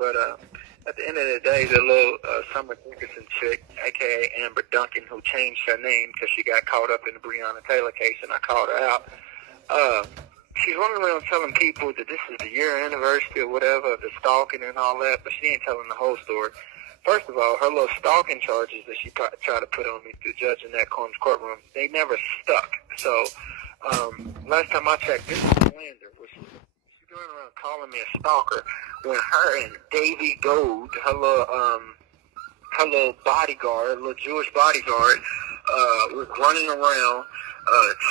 But at the end of the day, the little Summer Dickerson chick, a.k.a. Amber Duncan, who changed her name because she got caught up in the Breonna Taylor case, and I called her out. She's running around telling people that this is the year anniversary or whatever of the stalking and all that, but she ain't telling the whole story. First of all, her little stalking charges that she tried to put on me through Judge Annette Combs' courtroom, they never stuck. So last time I checked, this is slander. She's going around calling me a stalker when her and Davy Gold, her little bodyguard, little Jewish bodyguard, was running around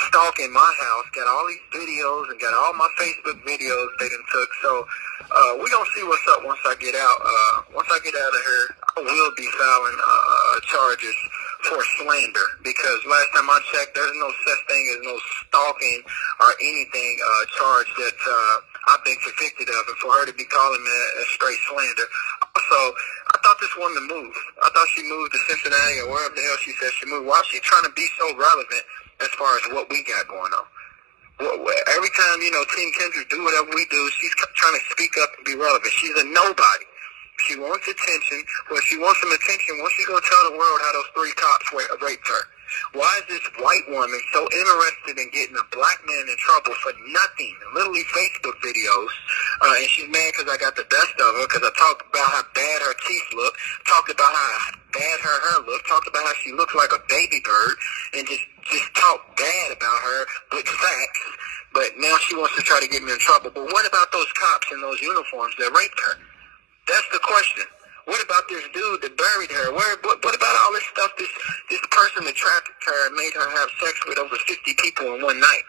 stalking my house, got all these videos and got all my Facebook videos they done took. So we're going to see what's up once I get out. Once I get out of here, I will be filing charges for slander, because last time I checked, there's no such thing as no stalking or anything charge that I've been convicted of, and for her to be calling me a straight slander. Also, I thought this woman moved. I thought she moved to Cincinnati or wherever the hell she said she moved. Why is she trying to be so relevant as far as what we got going on? Every time, Team Kendrick do whatever we do, she's trying to speak up and be relevant. She's a nobody. She wants attention. Well, she wants some attention. What's she going to tell the world how those 3 cops raped her? Why is this white woman so interested in getting a black man in trouble for nothing? Literally Facebook videos. And she's mad because I got the best of her, because I talked about how bad her teeth look, talked about how bad her hair looked, talked about how she looks like a baby bird, and just talk bad about her with facts. But now she wants to try to get me in trouble. But what about those cops in those uniforms that raped her? That's the question. What about this dude that buried her? What about all this stuff, this person that trafficked her and made her have sex with over 50 people in one night?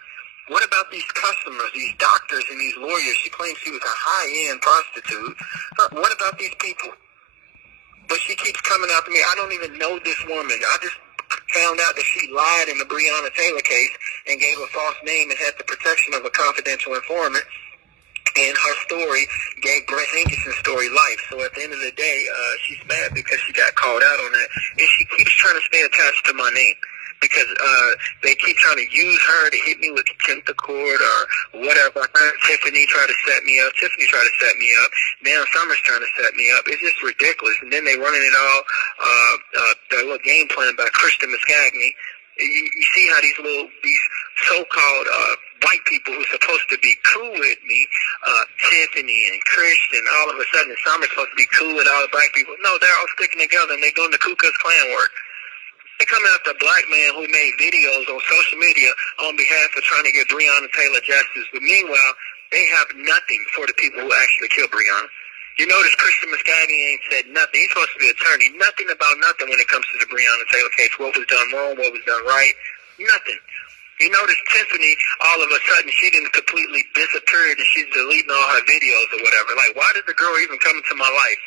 What about these customers, these doctors and these lawyers? She claims she was a high-end prostitute. What about these people? But she keeps coming after me. I don't even know this woman. I just found out that she lied in the Breonna Taylor case and gave a false name and had the protection of a confidential informant. And her story gave Brett Hankinson's story life. So at the end of the day, she's mad because she got called out on that. And she keeps trying to stay attached to my name, because they keep trying to use her to hit me with contempt of court or whatever. Tiffany tried to set me up. Tiffany tried to set me up. Now Summer's trying to set me up. It's just ridiculous. And then they running it all, their little game plan by Kristen Muscagni. You see how these so-called white people who are supposed to be cool with me, Tiffany and Christian, all of a sudden Summer's supposed to be cool with all the black people. No, they're all sticking together and they're doing the Ku Klux Klan work. They come after a black man who made videos on social media on behalf of trying to get Breonna Taylor justice. But meanwhile, they have nothing for the people who actually killed Breonna. You notice Christian Muscagni ain't said nothing. He's supposed to be an attorney. Nothing about nothing when it comes to the Breonna Taylor case. What was done wrong, what was done right. Nothing. You notice Tiffany, all of a sudden, she didn't completely disappear and she's deleting all her videos or whatever. Like, why did the girl even come into my life?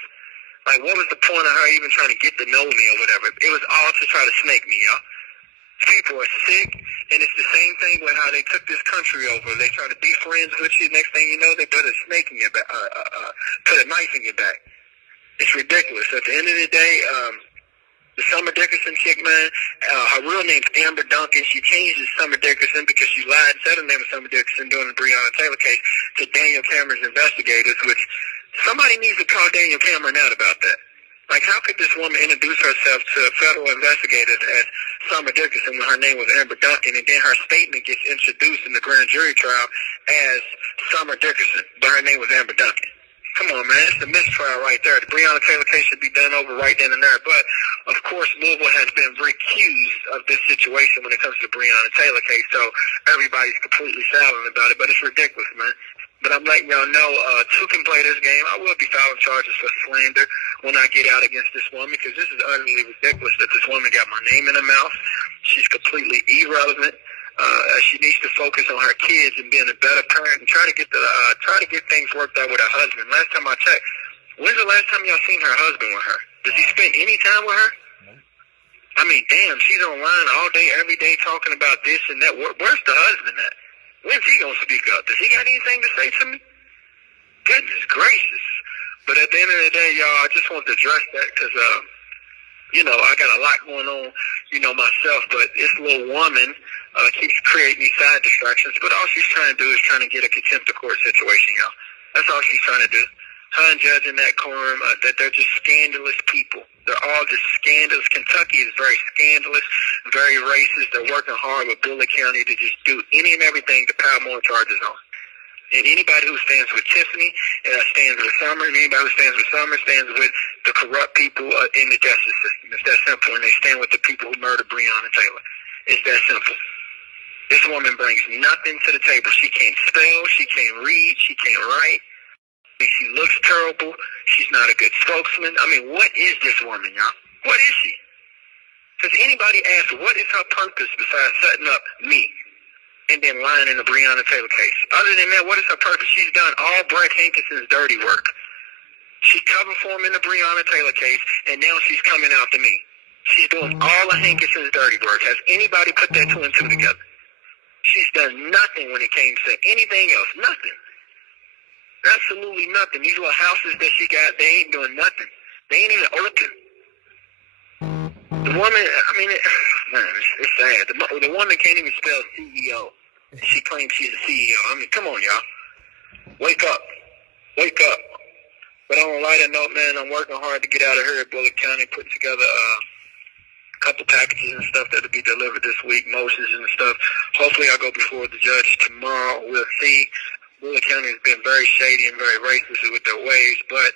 Like, what was the point of her even trying to get to know me or whatever? It was all to try to snake me, y'all. People are sick, and it's the same thing with how they took this country over. They try to be friends with you. Next thing you know, they put a snake in your back, put a knife in your back. It's ridiculous. At the end of the day, the Summer Dickerson chick, man, her real name's Amber Duncan. She changed it to Summer Dickerson because she lied and said her name was Summer Dickerson during the Breonna Taylor case to Daniel Cameron's investigators, which somebody needs to call Daniel Cameron out about that. Like, how could this woman introduce herself to federal investigators as Summer Dickerson when her name was Amber Duncan, and then her statement gets introduced in the grand jury trial as Summer Dickerson, but her name was Amber Duncan? Come on, man. It's a mistrial right there. The Breonna Taylor case should be done over right then and there. But, of course, Louisville has been recused of this situation when it comes to the Breonna Taylor case, so everybody's completely silent about it. But it's ridiculous, man. But I'm letting y'all know, two can play this game. I will be filing charges for slander when I get out against this woman, because this is utterly ridiculous that this woman got my name in her mouth. She's completely irrelevant. She needs to focus on her kids and being a better parent and try to get things worked out with her husband. Last time I checked, when's the last time y'all seen her husband with her? Does he spend any time with her? I mean, damn, she's online all day, every day talking about this and that. Where's the husband at? When's he going to speak up? Does he got anything to say to me? Goodness gracious. But at the end of the day, y'all, I just want to address that because, I got a lot going on, myself. But this little woman keeps creating these side distractions. But all she's trying to do is trying to get a contempt of court situation, y'all. That's all she's trying to do. Her and Judge in that quorum, that they're just scandalous people. They're all just scandalous. Kentucky is very scandalous, very racist. They're working hard with Bullitt County to just do any and everything to pile more charges on. And anybody who stands with Tiffany stands with Summer, and anybody who stands with Summer stands with the corrupt people in the justice system. It's that simple. And they stand with the people who murdered Breonna Taylor. It's that simple. This woman brings nothing to the table. She can't spell. She can't read. She can't write. She looks terrible. She's not a good spokesman. I mean, what is this woman, y'all? What is she? Does anybody ask, what is her purpose besides setting up me and then lying in the Breonna Taylor case? Other than that, what is her purpose? She's done all Brett Hankinson's dirty work. She covered for him in the Breonna Taylor case, and now she's coming after me. She's doing all of Hankinson's dirty work. Has anybody put that two and two together? She's done nothing when it came to anything else. Nothing. Absolutely nothing. These little houses that she got, they ain't doing nothing. They ain't even open. The woman, I mean, it's sad. The woman can't even spell CEO. She claims she's a CEO. I mean, come on, y'all. Wake up. Wake up. But on a lighter note, man, I'm working hard to get out of here at Bullitt County, putting together a couple packages and stuff that'll be delivered this week, motions and stuff. Hopefully I'll go before the judge tomorrow. We'll see. Bullitt County has been very shady and very racist with their ways, but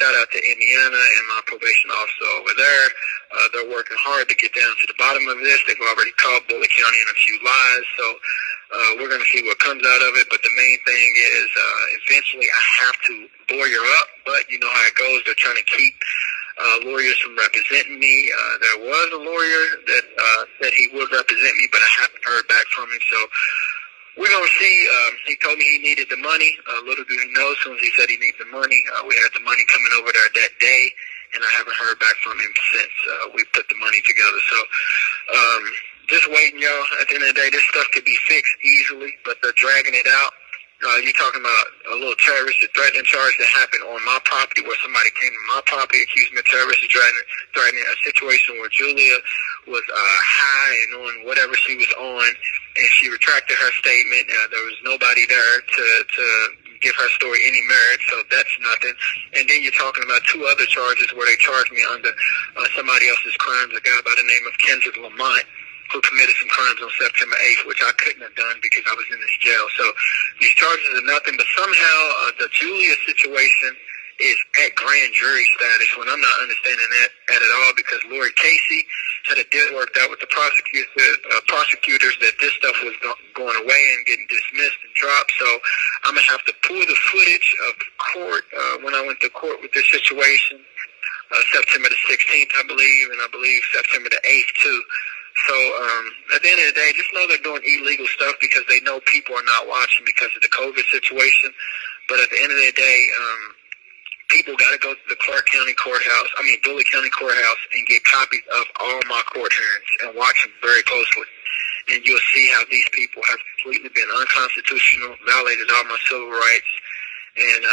shout out to Indiana and my probation officer over there. They're working hard to get down to the bottom of this. They've already caught Bullitt County in a few lies, so we're going to see what comes out of it. But the main thing is eventually I have to lawyer up, but you know how it goes. They're trying to keep lawyers from representing me. There was a lawyer that said he would represent me, but I haven't heard back from him, so we're going to see. He told me he needed the money. Little do he know, as soon as he said he needs the money, we had the money coming over there that day, and I haven't heard back from him since we put the money together. So just waiting, y'all. At the end of the day, this stuff could be fixed easily, but they're dragging it out. You're talking about a little terrorist threatening charge that happened on my property, where somebody came to my property, accused me of terrorist threatening a situation where Julia was high and on whatever she was on, and she retracted her statement. There was nobody there to give her story any merit, so that's nothing. And then you're talking about two other charges where they charged me under somebody else's crimes, a guy by the name of Kendrick, Lamar, who committed some crimes on September 8th, which I couldn't have done because I was in this jail. So these charges are nothing, but somehow the Julia situation is at grand jury status when I'm not understanding that at all, because Lori Casey had a deal worked out with the prosecutors that this stuff was going away and getting dismissed and dropped. So I'm going to have to pull the footage of court when I went to court with this situation, September the 16th, I believe, and I believe September the 8th, too. So at the end of the day, just know they're doing illegal stuff because they know people are not watching because of the COVID situation. But at the end of the day, people got to go to the Bullitt County Courthouse and get copies of all my court hearings and watch them very closely. And you'll see how these people have completely been unconstitutional, violated all my civil rights. And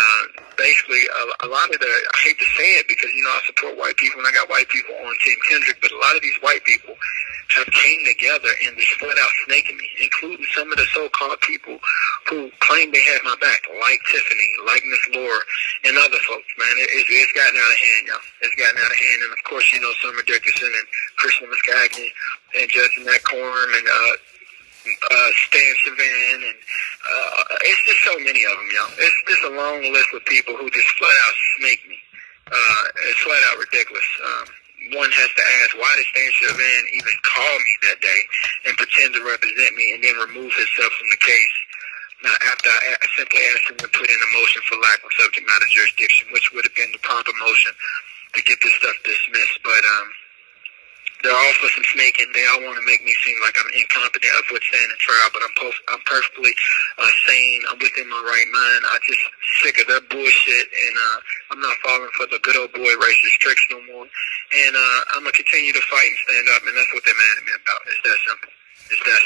basically, a lot of I hate to say it because, you know, I support white people and I got white people on Team Kendrick, but a lot of these white people have came together and just flat out snaking me, including some of the so-called people who claim they had my back, like Tiffany, like Miss Laura, and other folks, man. It's gotten out of hand, y'all. It's gotten out of hand. And, of course, you know, Summer Dickerson and Christian Muscagni and Judge Matt Corn and Stan Chavan, and it's just so many of them, y'all. It's just a long list of people who just flat out snake me. It's flat out ridiculous. One has to ask, why did Stan Chavan even call me that day and pretend to represent me and then remove himself from the case? Now, after I simply asked him to put in a motion for lack of subject matter jurisdiction, which would have been the proper motion to get this stuff dismissed. But they're all for some snaking. They all want to make me seem like I'm incompetent of withstanding trial, but I'm perfectly sane. I'm within my right mind. I'm just sick of their bullshit, and I'm not falling for the good old boy racist tricks no more. And I'm going to continue to fight and stand up, and that's what they're mad at me about. It's that simple. It's that